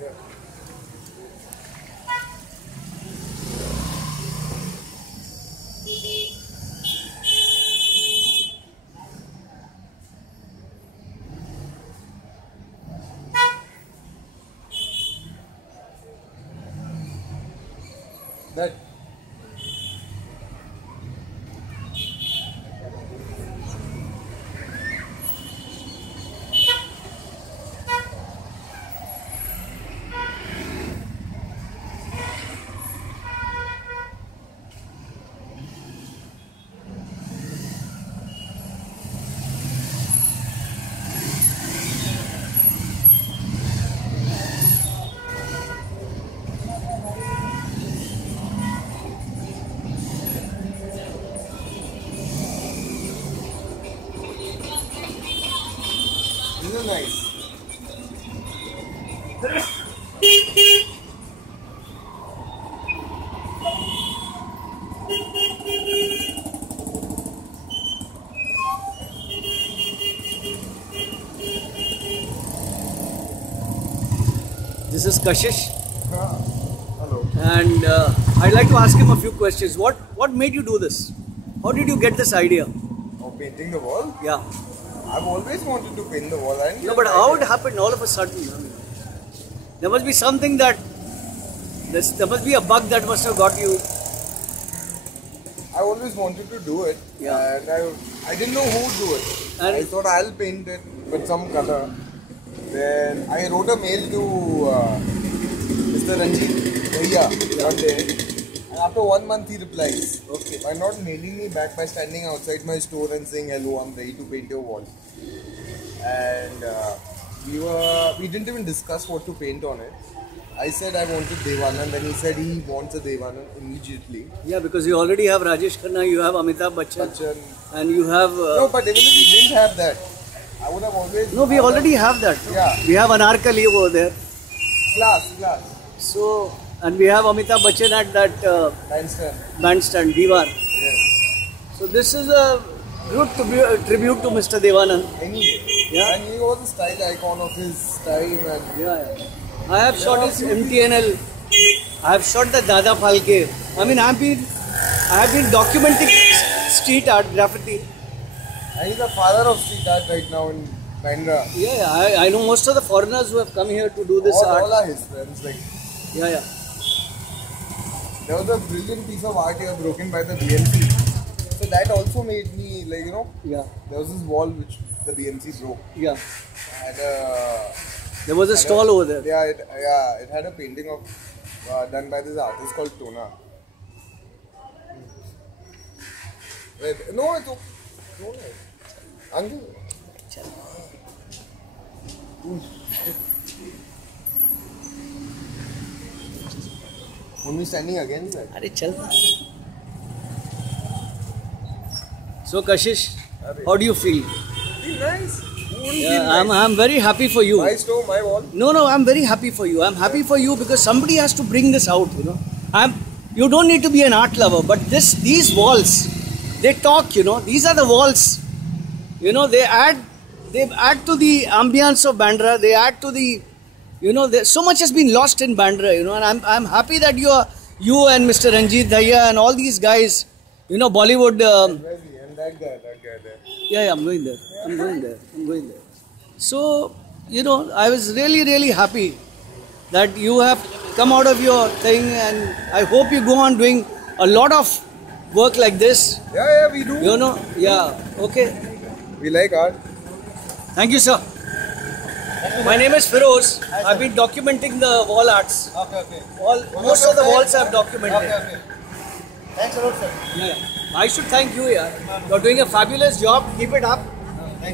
Yeah. That. This is nice. This is Kashish, Hello. and I'd like to ask him a few questions. What made you do this? How did you get this idea? Oh, painting the wall? Yeah. I've always wanted to paint the wall. No, but how it happened all of a sudden? I mean, there must be something that there must be a bug that must have got you. I always wanted to do it. Yeah. And I didn't know who would do it. And I thought I'll paint it with some color. Then I wrote a mail to Mr. Ranjit Bhaiya one day. And after 1 month he replies. Okay. By not mailing me back by standing outside my store and saying, hello, I'm ready to paint your wall. And we didn't even discuss what to paint on it. I said I wanted Devanand, then he said he wants a Devanand immediately. yeah, because you already have Rajesh Khanna, you have Amitabh Bachchan, Bachchan. and you have. No, but even if we didn't have that, I would have always. No, we already have that. Yeah. We have Anarkali over there. Class. So, and we have Amitabh Bachchan at that bandstand, Diwar. Yes. So this is a good tribute to Mr. Devanand. Anyway. Yeah. And he was a style icon of his time. And Yeah. I have shot his MTNL. I have shot the Dada Phalke. I mean, I have been documenting street art, graffiti. And he's the father of street art right now in Bandra. Yeah, I know most of the foreigners who have come here to do this art. All are his friends. Like, Yeah. there was a brilliant piece of art here broken by the BMC. So that also made me, like, Yeah. there was this wall which the BMC broke. Yeah. And, There was a stall over there. Yeah, it had a painting of done by this artist called Tona. Wait, no, it's okay. Uncle. Only standing against that. Arey, chal. So Kashish, how do you feel? Nice. Yeah, I'm very happy for you. My stove, my wall. No, I'm very happy for you. I'm happy for you because somebody has to bring this out, You don't need to be an art lover, but these walls, they talk, These are the walls. They add to the ambience of Bandra. They add to the, so much has been lost in Bandra, and I'm happy that you and Mr. Ranjit Bhaiya and all these guys, Bollywood. And that guy there. Yeah, I'm going there. I'm going there. So, I was really, really happy that you have come out of your thing, and I hope you go on doing a lot of work like this. Yeah, we do. Yeah, okay. We like art. Thank you, sir. My name is Feroz. I've been documenting the wall arts. Okay. Most of the walls I've documented. Okay. Thanks a lot, sir. Yeah. I should thank you, yeah. You're doing a fabulous job. Keep it up.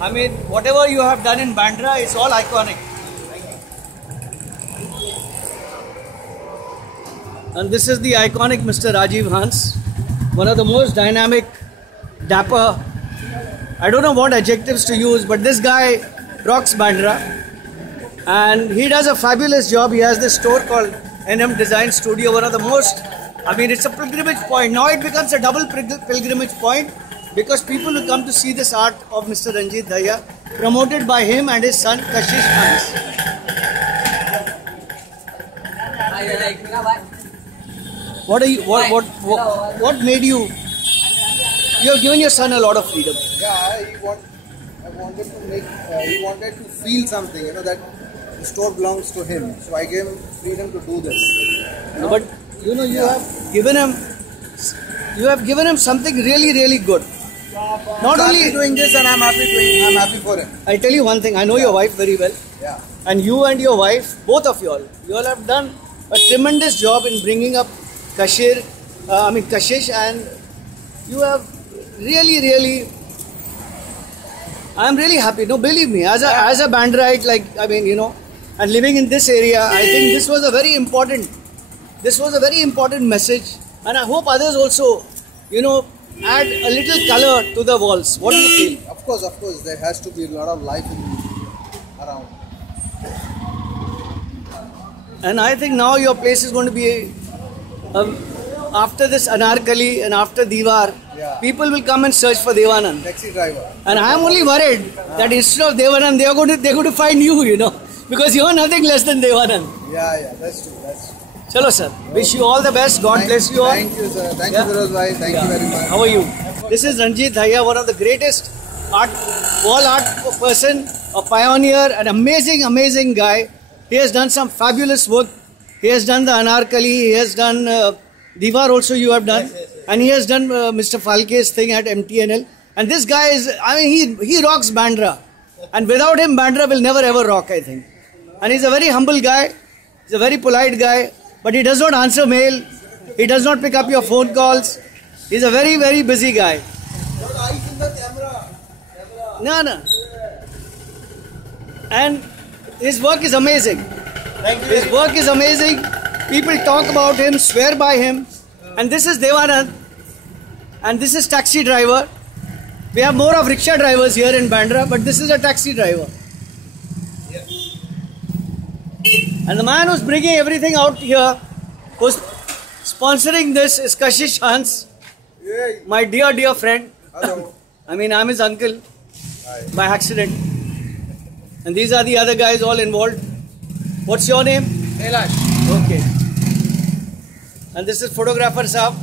I mean, whatever you have done in Bandra is all iconic. And this is the iconic Mr. Rajiv Hans, one of the most dynamic, dapper. I don't know what adjectives to use, but this guy rocks Bandra. And he does a fabulous job. He has this store called NM Design Studio, one of the most, it's a pilgrimage point. Now it becomes a double pilgrimage point because people will come to see this art of Mr. Ranjit Bhaiya, promoted by him and his son Kashish Hans. What are you? What made you? You have given your son a lot of freedom. Yeah, I wanted to make. He wanted to feel something. You know that the store belongs to him. So I gave him freedom to do this. You know? But you know you have given him. You have given him something really, really good. Not He's only happy doing this, and I'm happy for him. I tell you one thing. I know your wife very well, Yeah. and you and your wife, both of you all have done a tremendous job in bringing up Kashish, and you have really. I'm really happy. No, believe me, as a Bandrite, and living in this area, I think this was a very important message, and I hope others also, add a little color to the walls. What do you feel? Of course, there has to be a lot of life around. And I think now your place is going to be, after this Anarkali and after Diwar, people will come and search for Devanand. Taxi driver. And I am only worried that instead of Devanand, they're going to find you, because you are nothing less than Devanand. Yeah, that's true. Chalo sir, wish you all the best. God bless you all. Thank you, sir. Thank you, Feroz bhai. Thank you very much. How are you? This is Ranjit Dhaya, one of the greatest wall art person, a pioneer, an amazing guy. He has done some fabulous work. He has done the Anarkali, he has done Diwar also you have done. Yes. And he has done Mr. Falke's thing at MTNL. And this guy is, he rocks Bandra. And without him, Bandra will never ever rock, I think. And he's a very humble guy. He's a very polite guy. But he does not answer mail. He does not pick up your phone calls. He's a very busy guy. No. And his work is amazing. Thank you. His work is amazing. People talk about him, swear by him. And this is Devanand. And this is taxi driver. We have more of rickshaw drivers here in Bandra, but this is a taxi driver. And the man who's bringing everything out here, who's sponsoring this, is Kashish Hans, my dear friend. Hello. I'm his uncle. Hi. By accident. And these are the other guys all involved. What's your name? Kailash. Okay. And this is photographer Saab.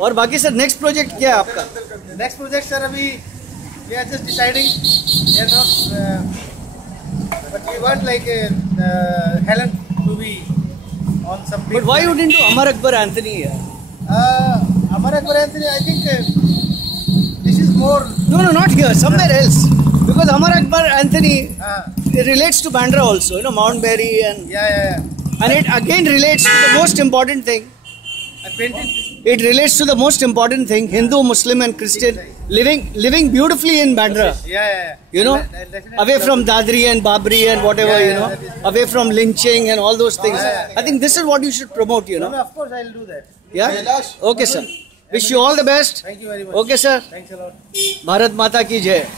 और बाकी sir next project क्या है आपका? Next project sir अभी we are just deciding. We are not, but we want like Helen to be on some. But why you didn't do Amar Akbar Anthony here? Amar Akbar Anthony, I think this is more. No, not here. Somewhere else. Because Amar Akbar Anthony it relates to Bandra also. Mount Berry and. Yeah. And it again relates to the most important thing. I painted. It relates to the most important thing: Hindu, Muslim, and Christian living beautifully in Bandra. Yeah. Away from Dadri and Babri and whatever, away from lynching and all those things. I think this is what you should promote, No, of course I'll do that. Yeah? Okay, sir. Wish you all the best. Thank you very much. Okay, sir. Thanks a lot. Bharat Mata ki jai.